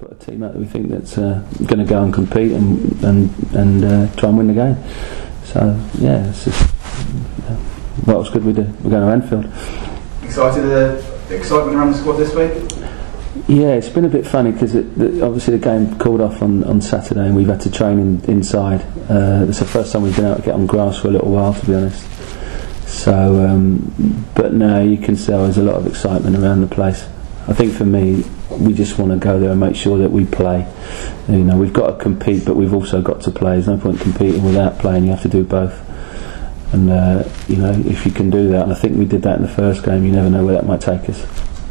put a team out that we think that's going to go and compete and try and win the game. So yeah, it's just what else could we do? We're going to Anfield. Excitement around the squad this week? Yeah, it's been a bit funny because obviously the game called off on Saturday and we've had to train inside. It's the first time we've been able to get on grass for a little while, to be honest. So, but now you can tell there's a lot of excitement around the place. I think for me, we just want to go there and make sure that we play. You know, we've got to compete, but we've also got to play. There's no point competing without playing. You have to do both. And you know, if you can do that, and I think we did that in the first game, you never know where that might take us.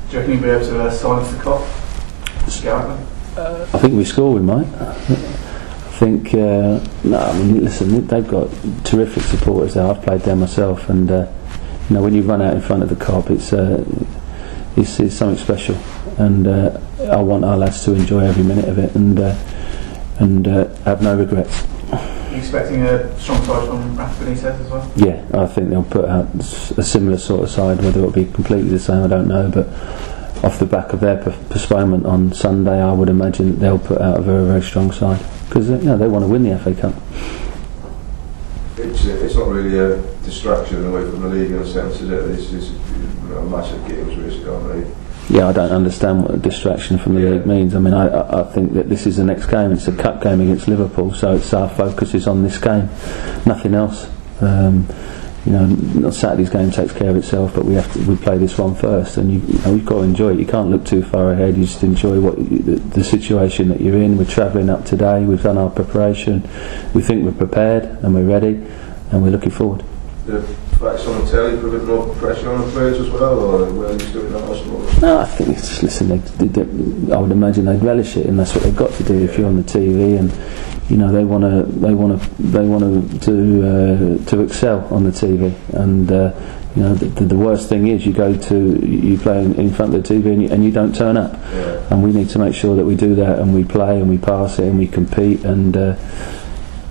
Do you reckon you'll be able to silence the cop? I think we score, we might. I think, no, I mean, listen, they've got terrific supporters there. I've played there myself, and you know, when you run out in front of the cop, it's something special, and I want our lads to enjoy every minute of it and have no regrets. Are you expecting a strong side from Rafa Benitez as well? Yeah, I think they'll put out a similar sort of side. Whether it'll be completely the same, I don't know, but off the back of their postponement on Sunday, I would imagine they'll put out a very, very strong side, because you know, they want to win the FA Cup. It's not really a distraction away from the league in a sense, is it? It's a massive games risk, aren't they? Yeah, I don't understand what a distraction from the league means. I mean, I think that this is the next game. It's a cup game against Liverpool, so it's our focus is on this game, nothing else. You know, Saturday's game takes care of itself, but we play this one first, and you know, we've got to enjoy it. You can't look too far ahead. You just enjoy the situation that you're in. We're travelling up today. We've done our preparation. We think we're prepared and we're ready, and we're looking forward. The facts on the telly put a bit more pressure on the players as well, or were you still in that hospital? No, I think it's just, listen, I would imagine they'd relish it, and that's what they've got to do. If you're on the TV, and you know, they want to excel on the TV, and you know, the worst thing is you play in front of the TV and you don't turn up. Yeah. And we need to make sure that we do that, and we play and we pass it and we compete, and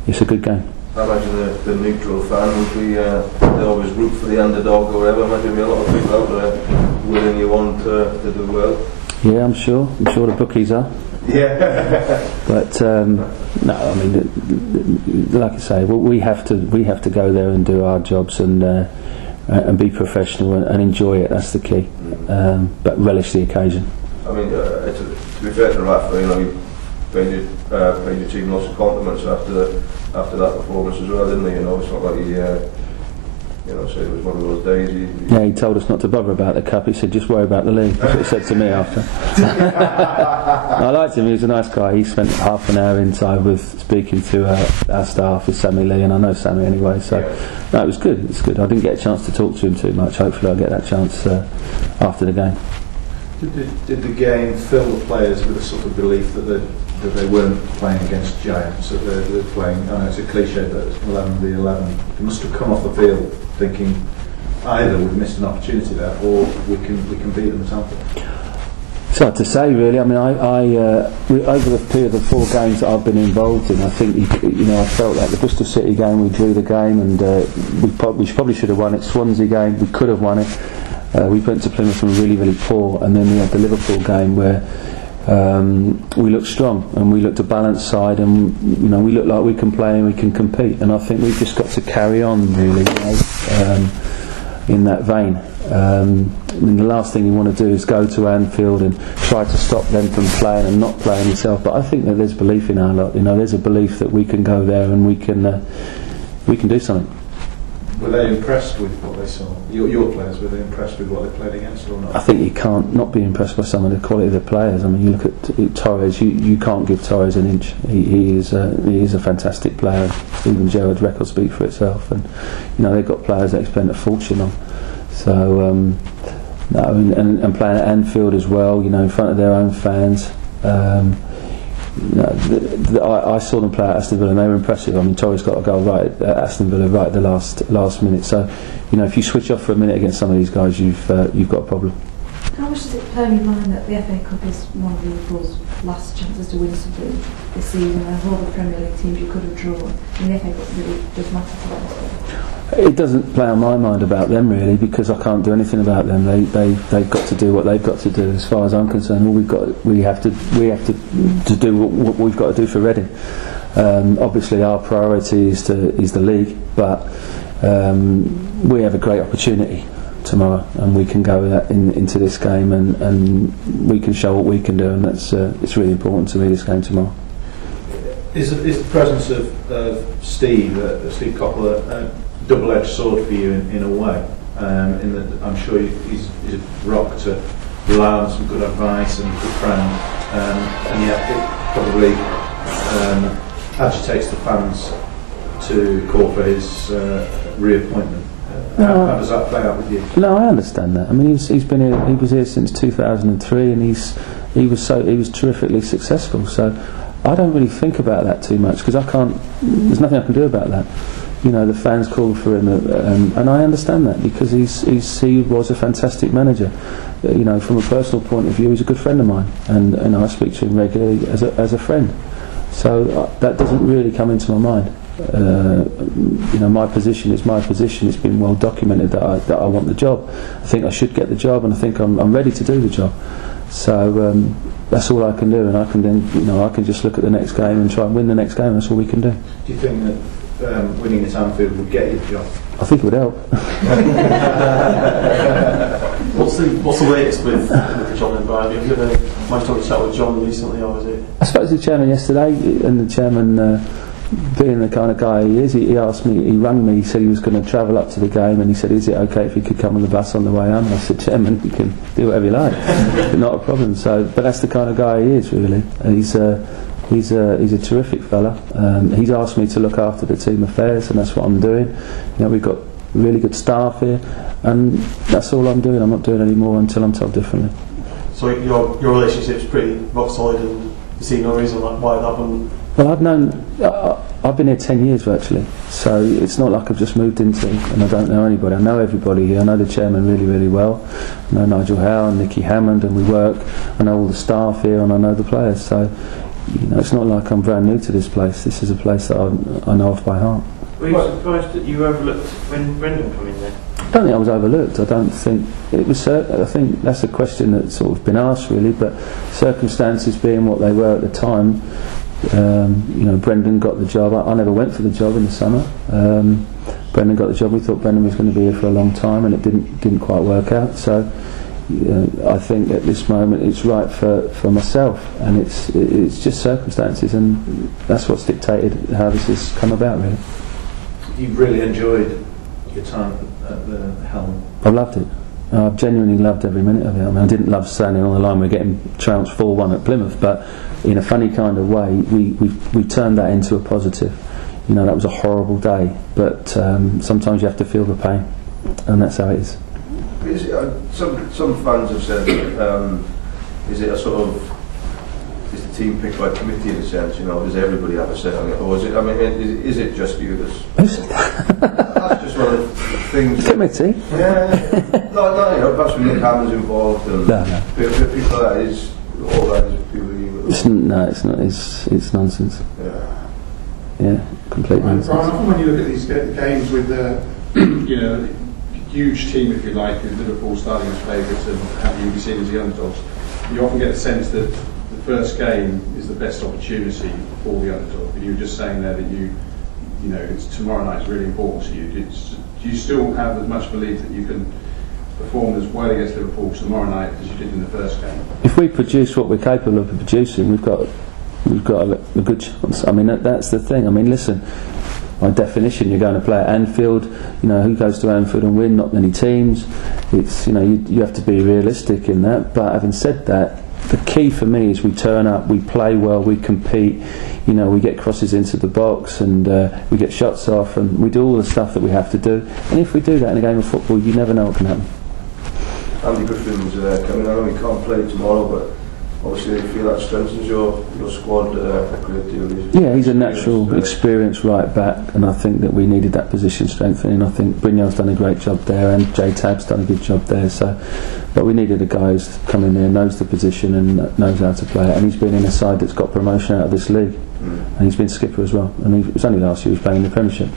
it's a good game. I imagine the neutral fan would be, they always root for the underdog or whatever. I imagine there'll be a lot of people out there willing you on to do well. Yeah, I'm sure the bookies are. Yeah. But no, I mean, like I say, we have to go there and do our jobs and be professional and enjoy it. That's the key. But relish the occasion. I mean, to be fair to Rafa, you know, you paid your team lots of compliments after that performance as well, didn't he? You know, it's not like he said it was one of those days. Yeah, he told us not to bother about the cup. He said, just worry about the league. That's what he said to me after. I liked him. He was a nice guy. He spent half an hour inside with speaking to our staff with Sammy Lee, and I know Sammy anyway. So no, it was good. It's good. I didn't get a chance to talk to him too much. Hopefully, I'll get that chance after the game. Did the game fill the players with a sort of belief that they weren't playing against giants, that they're playing, I know it's a cliche, but it's 11v11. They must have come off the field thinking either we've missed an opportunity there, or we can beat them at Anfield. It's hard to say, really. I mean, over the period of 4 games that I've been involved in, I think I felt like the Bristol City game, we drew the game, and we probably should have won it. Swansea game, we could have won it. We went to Plymouth and were really, really poor, and then we had the Liverpool game where we looked strong and we looked a balanced side, and you know, we look like we can play and we can compete, and I think we've just got to carry on, really, in that vein. I mean, the last thing you want to do is go to Anfield and try to stop them from playing and not playing yourself, but I think that there's belief in our lot. You know, there's a belief that we can go there and we can do something. Were they impressed with what they saw? Your players, were they impressed with what they played against or not? I think you can't not be impressed by some of the quality of the players. I mean, you look at Torres, you can't give Torres an inch. He is a fantastic player. Even Gerrard's record speaks for itself, and you know, they've got players that spend a fortune on. So no, and playing at Anfield as well, you know, in front of their own fans. I saw them play at Aston Villa and they were impressive. I mean, Torres got a goal right at Aston Villa right at the last minute. So, you know, if you switch off for a minute against some of these guys, you've got a problem. How much does it play in your mind that the FA Cup is one of Liverpool's last chances to win something this season, and of all the Premier League teams you could have drawn, and the FA Cup really does matter for them? It doesn't play on my mind about them really, because I can't do anything about them. They've got to do what they've got to do. As far as I'm concerned, we have to do what we've got to do for Reading. Obviously, our priority is the league, but we have a great opportunity tomorrow, and we can go into this game and we can show what we can do, and that's it's really important to me, this game tomorrow. Is the presence of Steve Coppell a double-edged sword for you in a way? In that I'm sure he's a rock to rely on, some good advice and a good friend, and yet it probably agitates the fans to call for his reappointment. How does that play out with you? No, I understand that. I mean, he's been here. He was here since 2003, and he was terrifically successful. So I don't really think about that too much, because I can't. There's nothing I can do about that. You know, the fans called for him, and I understand that, because he was a fantastic manager. You know, from a personal point of view, he's a good friend of mine, and I speak to him regularly as a friend. So that doesn't really come into my mind. You know, my position is my position. It's been well documented that I want the job. I think I should get the job, and I think I'm ready to do the job. So that's all I can do, and I can then, you know, I can just look at the next game and try and win the next game. That's all we can do. Do you think that winning at Anfield would get you the job? I think it would help. What's the latest with John and Brian? Have you ever managed to have a chat with John recently, or is it? I spoke to the chairman yesterday, and the chairman, being the kind of guy he is, he asked me, he rang me, he said he was going to travel up to the game, and he said, is it okay if he could come on the bus on the way home? I said, Chairman, you can do whatever you like, not a problem. So, but that's the kind of guy he is, really. He's a terrific fella. He's asked me to look after the team affairs, and that's what I'm doing. You know, we've got really good staff here, and that's all I'm doing. I'm not doing any more until I'm told differently. So your relationship's pretty rock solid, and you see no reason why that wouldn't. Well, I've been here 10 years virtually, so it's not like I've just moved into and I don't know anybody. I know everybody here. I know the chairman really, really well. I know Nigel Howe and Nicky Hammond, and we work. I know all the staff here, and I know the players. So, you know, it's not like I'm brand new to this place. This is a place that I know off by heart. Were you surprised that you were overlooked when Brendan came in there? I don't think I was overlooked. I don't think it was. I think that's a question that's sort of been asked, really. But circumstances being what they were at the time, you know, Brendan got the job. I never went for the job in the summer. Brendan got the job. We thought Brendan was going to be here for a long time, and it didn't quite work out. So I think at this moment it's right for myself, and it's just circumstances, and that's what's dictated how this has come about, really. You've really enjoyed your time at the helm? I've loved it. I've genuinely loved every minute of it. I mean, I didn't love standing on the line. We're getting trounced 4-1 at Plymouth, but in a funny kind of way, we turned that into a positive. You know, that was a horrible day, but sometimes you have to feel the pain, and that's how it is. Some fans have said, is it a sort of, is the team picked by committee in a sense? You know, does everybody have a say on it, or is it? I mean, is it just you that's just one of the things. Committee? Yeah, no, you know, perhaps when Nick Hammond's involved, and No. people that is all that is people. No, it's not. It's nonsense. Yeah, complete nonsense. Brian, often when you look at these games with the, you know, huge team, if you like, with Liverpool starting as favourites and having you be seen as the underdogs, you often get a sense that the first game is the best opportunity for the underdog. And you were just saying there that you know, it's tomorrow night is really important to you. Do you still have as much belief that you can perform as well against Liverpool tomorrow night as you did in the first game? If we produce what we're capable of producing, we've got a good chance. I mean, that's the thing. I mean, listen, by definition, you're going to play at Anfield. You know, who goes to Anfield and win? Not many teams. It's, you know, you have to be realistic in that. But having said that, the key for me is we turn up, we play well, we compete. You know, we get crosses into the box, and we get shots off, and we do all the stuff that we have to do. And if we do that in a game of football, you never know what can happen. Andy Griffin's coming. I know he can't play tomorrow, but obviously I feel that strengthens your squad a great deal. Yeah, he's a natural, experienced right back, and I think that we needed that position strengthening. I think Brynjolf's done a great job there, and Jay Tabb's done a good job there. So But we needed a guy who's come in there, knows the position and knows how to play it, and he's been in a side that's got promotion out of this league, and he's been skipper as well, and it was only last year he was playing in the Premiership.